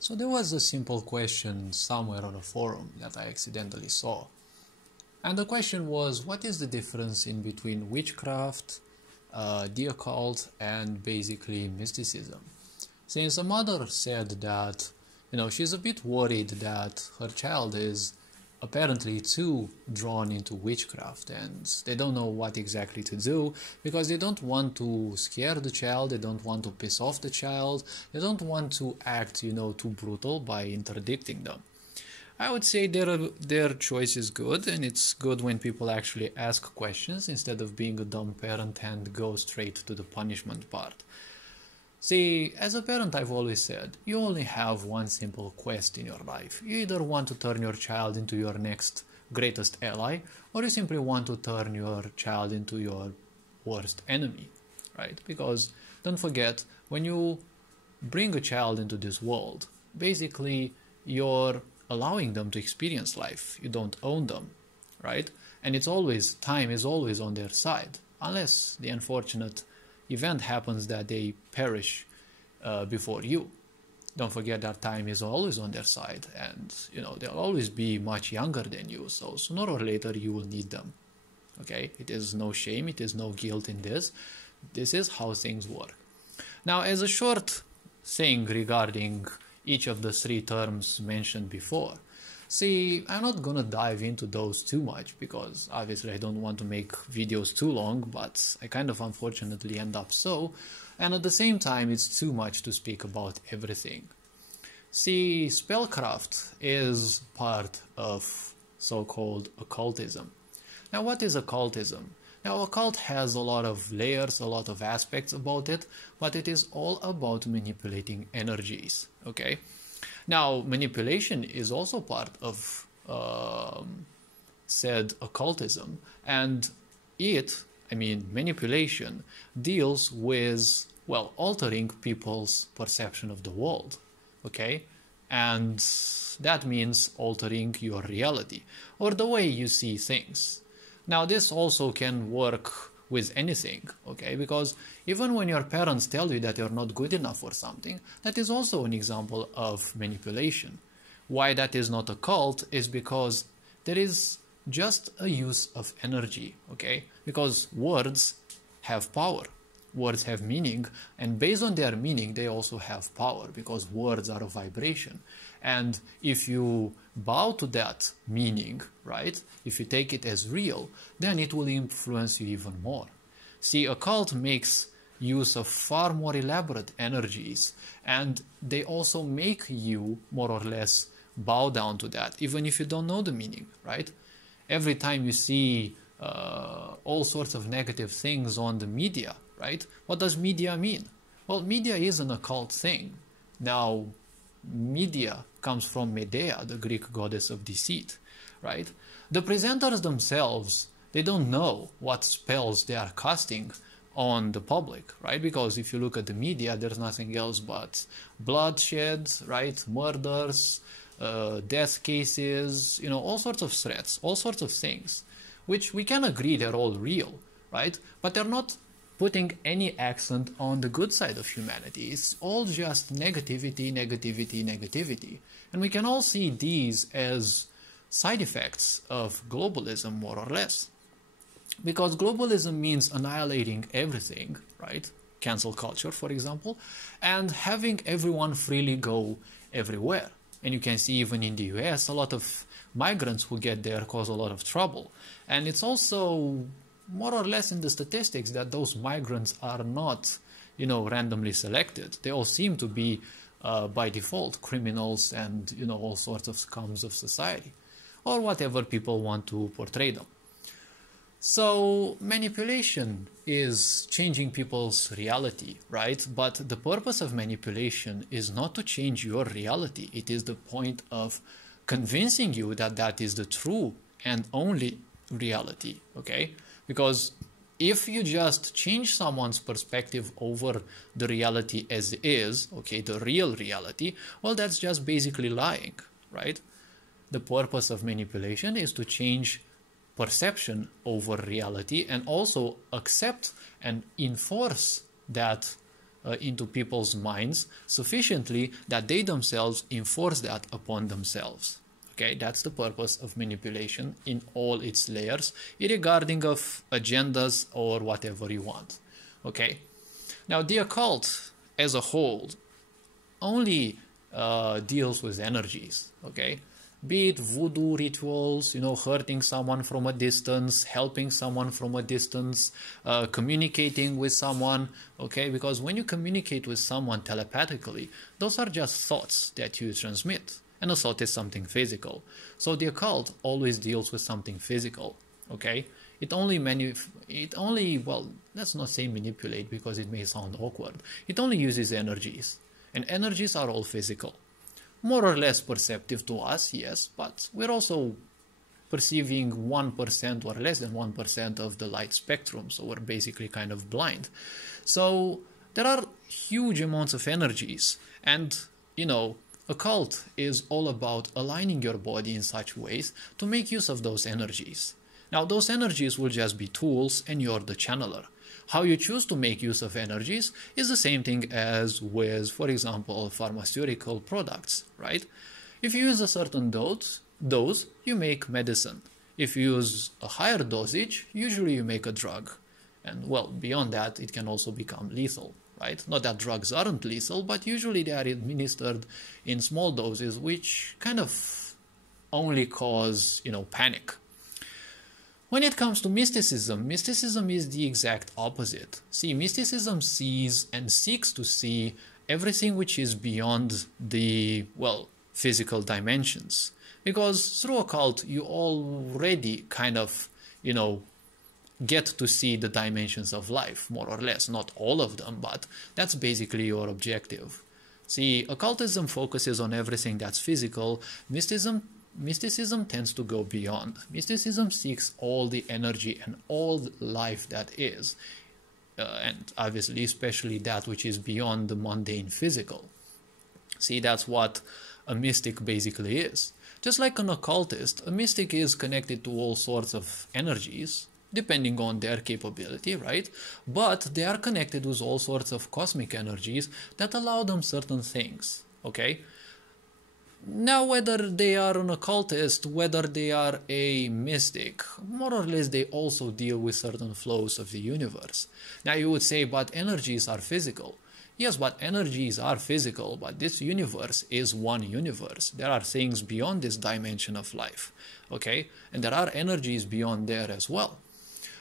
So there was a simple question somewhere on a forum that I accidentally saw. And the question was, what is the difference in between witchcraft, the occult, and basically mysticism? Since a mother said that, she's a bit worried that her child is apparently too drawn into witchcraft and they don't know what exactly to do because they don't want to scare the child, they don't want to piss off the child, they don't want to act, too brutal by interdicting them. I would say their choice is good, and it's good when people actually ask questions instead of being a dumb parent and go straight to the punishment part. See, as a parent, I've always said, you only have one simple quest in your life. You either want to turn your child into your next greatest ally, or you simply want to turn your child into your worst enemy, right? Because don't forget, when you bring a child into this world, basically you're allowing them to experience life. You don't own them, right? And time is always on their side, unless the unfortunate event happens that they perish before you. Don't forget that time is always on their side, and they'll always be much younger than you, so sooner or later you will need them. Okay, it is no shame, it is no guilt in this. This is how things work. Now, as a short thing regarding each of the three terms mentioned before, see, I'm not gonna dive into those too much because obviously I don't want to make videos too long, but I kind of unfortunately end up so, and at the same time it's too much to speak about everything. See, spellcraft is part of so-called occultism. Now, what is occultism? Now, occult has a lot of layers, a lot of aspects about it, but it is all about manipulating energies, okay? Now, manipulation is also part of said occultism, and manipulation deals with, altering people's perception of the world, okay? And that means altering your reality, or the way you see things. Now, this also can work with anything, okay? Because even when your parents tell you that you're not good enough for something, that is also an example of manipulation. Why that is not a cult is because there is just a use of energy, okay? Because words have power, words have meaning, and based on their meaning, they also have power because words are a vibration. And if you bow to that meaning, right, if you take it as real, then it will influence you even more. See, a cult makes use of far more elaborate energies, and they also make you more or less bow down to that, even if you don't know the meaning, right? Every time you see all sorts of negative things on the media, right, what does media mean? Well, media is an occult thing. Now, media comes from Medea, the Greek goddess of deceit, right? The presenters themselves, they don't know what spells they are casting on the public, right? Because if you look at the media, there's nothing else but bloodshed, right? Murders, death cases, all sorts of threats, all sorts of things, which we can agree they're all real, right? But they're not putting any accent on the good side of humanity. It's all just negativity, negativity, negativity. And we can all see these as side effects of globalism, more or less. Because globalism means annihilating everything, right? Cancel culture, for example, and having everyone freely go everywhere. And you can see even in the US, a lot of migrants who get there cause a lot of trouble. And it's also more or less in the statistics that those migrants are not, randomly selected. They all seem to be, by default, criminals and, all sorts of scums of society, or whatever people want to portray them. So manipulation is changing people's reality, right? But the purpose of manipulation is not to change your reality. It is the point of convincing you that that is the true and only reality, okay? Because if you just change someone's perspective over the reality as is, okay, the real reality, well, that's just basically lying, right? The purpose of manipulation is to change perception over reality and also accept and enforce that into people's minds sufficiently that they themselves enforce that upon themselves. Okay, that's the purpose of manipulation in all its layers, regarding of agendas or whatever you want. Okay, now the occult as a whole only deals with energies. Okay, be it voodoo rituals, hurting someone from a distance, helping someone from a distance, communicating with someone, okay? Because when you communicate with someone telepathically, those are just thoughts that you transmit, and a thought is something physical. So the occult always deals with something physical, okay? It only, well, let's not say manipulate because it may sound awkward. It only uses energies, and energies are all physical. More or less perceptive to us, yes, but we're also perceiving 1% or less than 1% of the light spectrum, so we're basically kind of blind. So there are huge amounts of energies, and, occult is all about aligning your body in such ways to make use of those energies. Now, those energies will just be tools, and you're the channeler. How you choose to make use of energies is the same thing as with, for example, pharmaceutical products, right? If you use a certain dose, you make medicine. If you use a higher dosage, usually you make a drug. And, well, beyond that, it can also become lethal, right? Not that drugs aren't lethal, but usually they are administered in small doses, which kind of only cause, panic. When it comes to mysticism, mysticism is the exact opposite. See, mysticism sees and seeks to see everything which is beyond the, well, physical dimensions. Because through occult, you already kind of, get to see the dimensions of life, more or less. Not all of them, but that's basically your objective. See, occultism focuses on everything that's physical. Mysticism tends to go beyond. Mysticism seeks all the energy and all the life that is, and obviously especially that which is beyond the mundane physical. See, that's what a mystic basically is. Just like an occultist, a mystic is connected to all sorts of energies, depending on their capability, right? But they are connected with all sorts of cosmic energies that allow them certain things, okay? Now, whether they are an occultist, whether they are a mystic, more or less they also deal with certain flows of the universe. Now you would say, but energies are physical. Yes, but energies are physical, but this universe is one universe. There are things beyond this dimension of life, okay? And there are energies beyond there as well.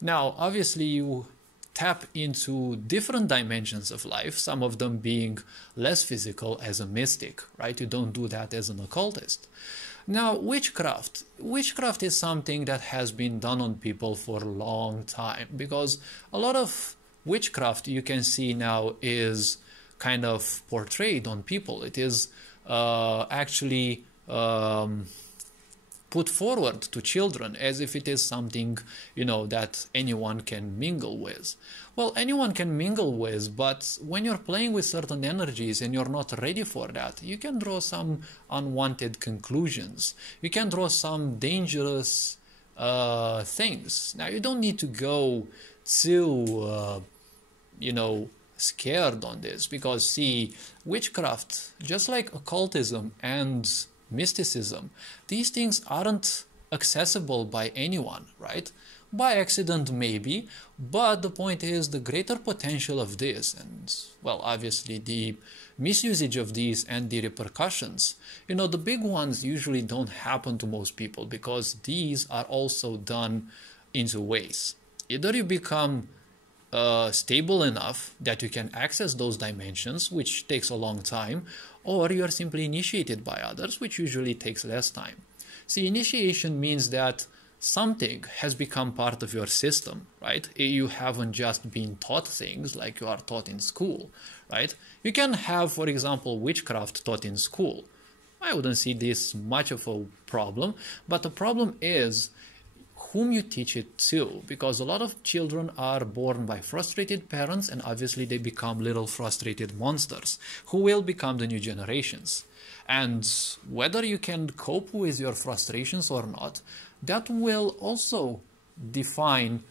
Now, obviously you tap into different dimensions of life, some of them being less physical as a mystic, right? You don't do that as an occultist. Now, witchcraft. Witchcraft is something that has been done on people for a long time, because a lot of witchcraft you can see now is kind of portrayed on people. It is actually put forward to children as if it is something, that anyone can mingle with. Well, anyone can mingle with, but when you're playing with certain energies and you're not ready for that, you can draw some unwanted conclusions. You can draw some dangerous things. Now, you don't need to go too, scared on this, because, see, witchcraft, just like occultism and mysticism, these things aren't accessible by anyone, right? By accident maybe, but the point is the greater potential of this, and, well, obviously the misusage of these and the repercussions, the big ones usually don't happen to most people, because these are also done in two ways. Either you become stable enough that you can access those dimensions, which takes a long time, or you are simply initiated by others, which usually takes less time. See, initiation means that something has become part of your system, right? You haven't just been taught things like you are taught in school, right? You can have, for example, witchcraft taught in school. I wouldn't see this much of a problem, but the problem is whom you teach it to, because a lot of children are born by frustrated parents, and obviously they become little frustrated monsters who will become the new generations. And whether you can cope with your frustrations or not, that will also define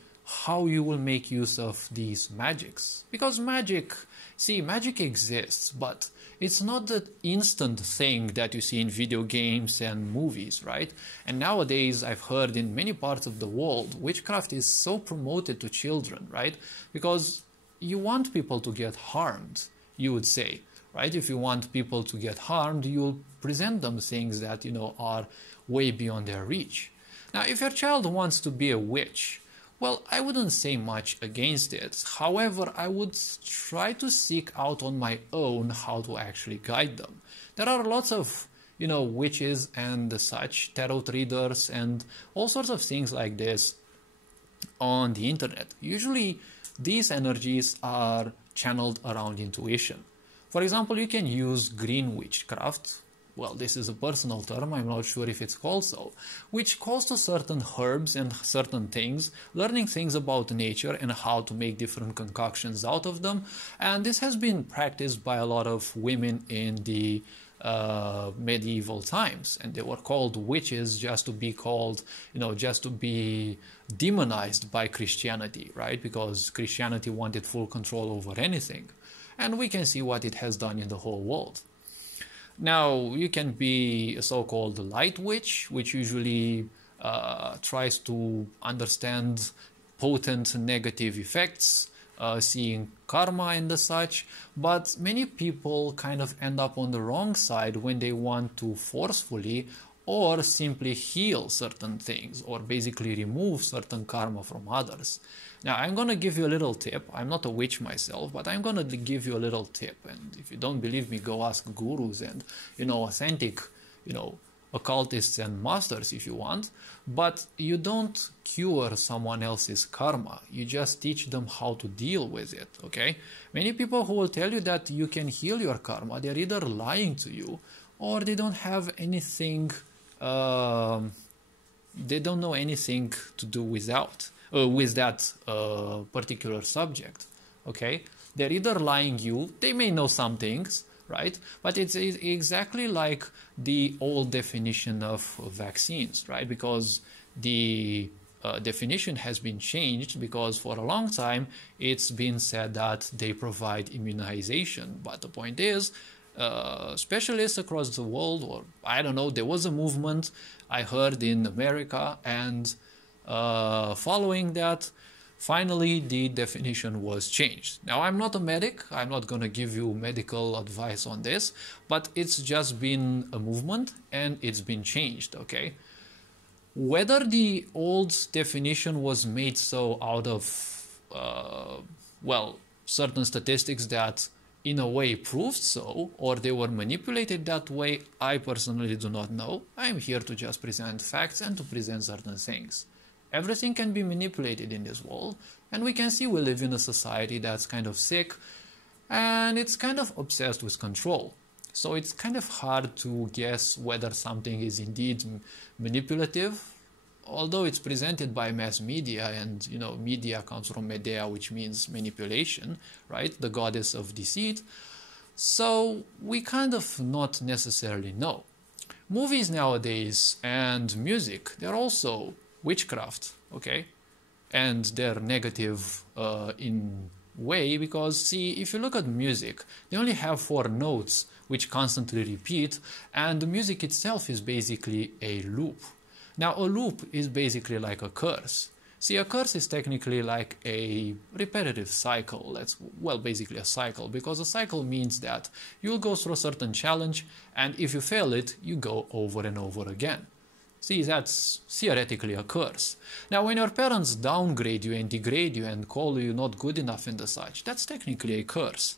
how you will make use of these magics. Because magic, See, magic exists, but it's not the instant thing that you see in video games and movies, right? And nowadays, I've heard in many parts of the world, witchcraft is so promoted to children, right? Because you want people to get harmed, you would say, right? If you want people to get harmed, you'll present them things that, are way beyond their reach. Now, if your child wants to be a witch, well, I wouldn't say much against it. However, I would try to seek out on my own how to actually guide them. There are lots of, witches and such, tarot readers and all sorts of things like this on the internet. Usually, these energies are channeled around intuition. For example, you can use green witchcraft. Well, this is a personal term, I'm not sure if it's called so, which calls to certain herbs and certain things, learning things about nature and how to make different concoctions out of them. And this has been practiced by a lot of women in the medieval times, and they were called witches just to be called, just to be demonized by Christianity, right? Because Christianity wanted full control over anything. And we can see what it has done in the whole world. Now, you can be a so-called light witch, which usually tries to understand potent negative effects, seeing karma and the such, but many people kind of end up on the wrong side when they want to forcefully or simply heal certain things or basically remove certain karma from others. Now, I'm going to give you a little tip. I'm not a witch myself, but I'm going to give you a little tip. And if you don't believe me, go ask gurus and, authentic, occultists and masters if you want. But you don't cure someone else's karma. You just teach them how to deal with it, okay? Many people who will tell you that you can heal your karma, they're either lying to you or they don't have anything, they don't know anything to do with that particular subject, okay? They're either lying you, they may know some things, right? But it's exactly like the old definition of vaccines, right? Because the definition has been changed because for a long time it's been said that they provide immunization. But the point is, specialists across the world, or I don't know, there was a movement I heard in America, and following that, finally the definition was changed. Now, I'm not a medic, I'm not going to give you medical advice on this, but it's just been a movement and it's been changed, okay? Whether the old definition was made so out of, certain statistics that in a way proved so, or they were manipulated that way, I personally do not know. I'm here to just present facts and to present certain things. Everything can be manipulated in this world, and we can see we live in a society that's kind of sick, and it's kind of obsessed with control. So it's kind of hard to guess whether something is indeed manipulative, although it's presented by mass media, and media comes from Medea, which means manipulation, right? The goddess of deceit. So we kind of not necessarily know. Movies nowadays and music, they're also witchcraft, okay? And they're negative in way because, see, if you look at music, they only have 4 notes which constantly repeat, and the music itself is basically a loop. Now, a loop is basically like a curse. See, a curse is technically like a repetitive cycle. That's, basically a cycle, because a cycle means that you'll go through a certain challenge, and if you fail it, you go over and over again. See, that's theoretically a curse. Now, when your parents downgrade you and degrade you and call you not good enough and the such, that's technically a curse.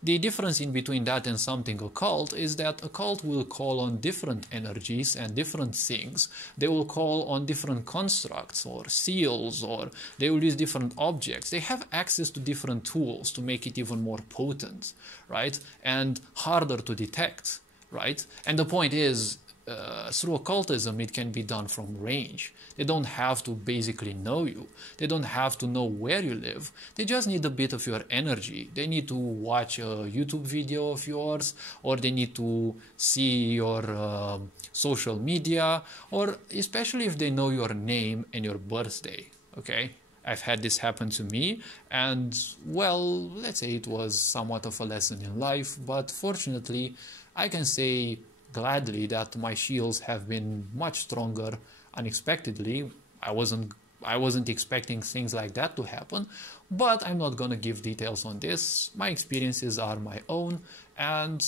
The difference in between that and something occult is that a cult will call on different energies and different things. They will call on different constructs or seals, or they will use different objects. They have access to different tools to make it even more potent, right? And harder to detect, right? And the point is, through occultism, it can be done from range. They don't have to basically know you. They don't have to know where you live. They just need a bit of your energy. They need to watch a YouTube video of yours, or they need to see your social media, or especially if they know your name and your birthday, okay? I've had this happen to me, and well, let's say it was somewhat of a lesson in life, but fortunately I can say gladly that my shields have been much stronger unexpectedly. I wasn't expecting things like that to happen, but I'm not gonna give details on this. My experiences are my own, and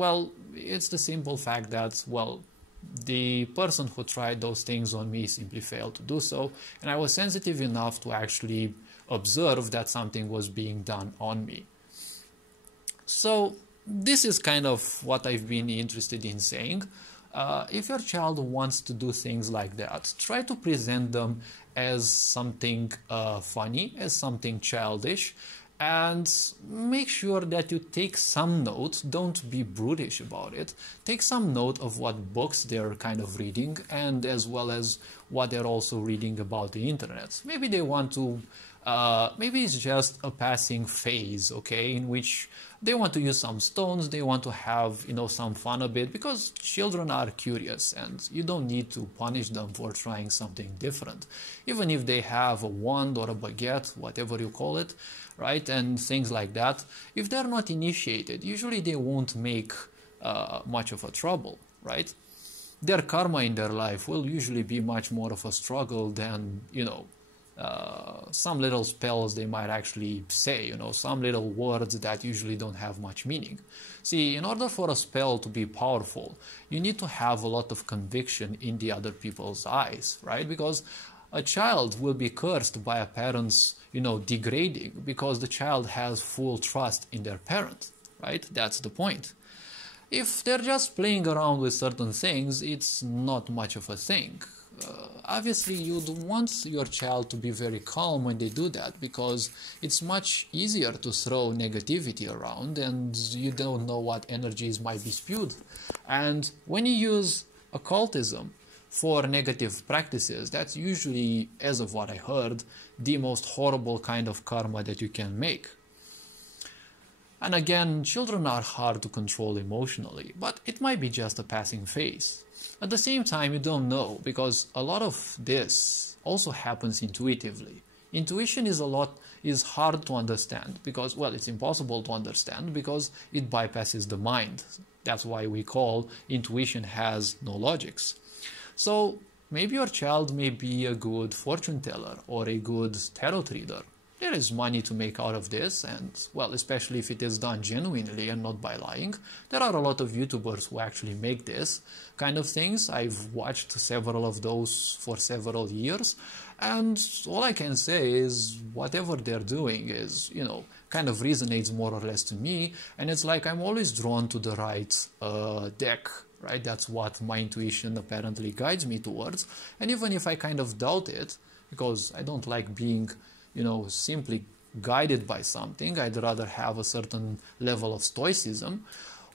well, it's the simple fact that, well, the person who tried those things on me simply failed to do so, and I was sensitive enough to actually observe that something was being done on me. So this is kind of what I've been interested in saying. If your child wants to do things like that, try to present them as something funny, as something childish, and make sure that you take some note. Don't be brutish about it. Take some note of what books they're kind of reading, and as well as what they're also reading about the internet. Maybe they want to, maybe it's just a passing phase, okay, in which they want to use some stones, they want to have, you know, some fun a bit, because children are curious and you don't need to punish them for trying something different. Even if they have a wand or a baguette, whatever you call it, right, and things like that, if they're not initiated, usually they won't make much of a trouble, right? Their karma in their life will usually be much more of a struggle than, you know, some little spells they might actually say, you know, some little words that usually don't have much meaning. See, in order for a spell to be powerful, you need to have a lot of conviction in the other people's eyes, right? Because a child will be cursed by a parent's, you know, degrading, because the child has full trust in their parent, right? That's the point. If they're just playing around with certain things, it's not much of a thing. Obviously, you'd want your child to be very calm when they do that, because it's much easier to throw negativity around and you don't know what energies might be spewed. And when you use occultism for negative practices, that's usually, as of what I heard, the most horrible kind of karma that you can make. And again, children are hard to control emotionally, but it might be just a passing phase. At the same time, you don't know, because a lot of this also happens intuitively. Intuition is hard to understand because, well, it's impossible to understand because it bypasses the mind. That's why we call intuition has no logics. So maybe your child may be a good fortune teller or a good tarot reader. There is money to make out of this, and, well, especially if it is done genuinely and not by lying. There are a lot of YouTubers who actually make this kind of things. I've watched several of those for several years, and all I can say is whatever they're doing is, you know, kind of resonates more or less to me, and it's like I'm always drawn to the right deck, right? That's what my intuition apparently guides me towards, and even if I kind of doubt it, because I don't like being, you know, simply guided by something. I'd rather have a certain level of stoicism,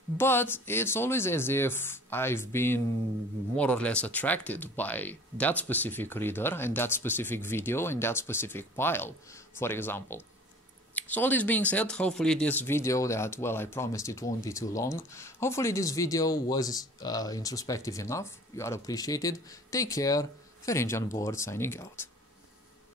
but it's always as if I've been more or less attracted by that specific reader and that specific video and that specific pile, for example. So all this being said, hopefully this video that, well, I promised it won't be too long. Hopefully this video was introspective enough. You are appreciated. Take care. Ferenc on board, signing out.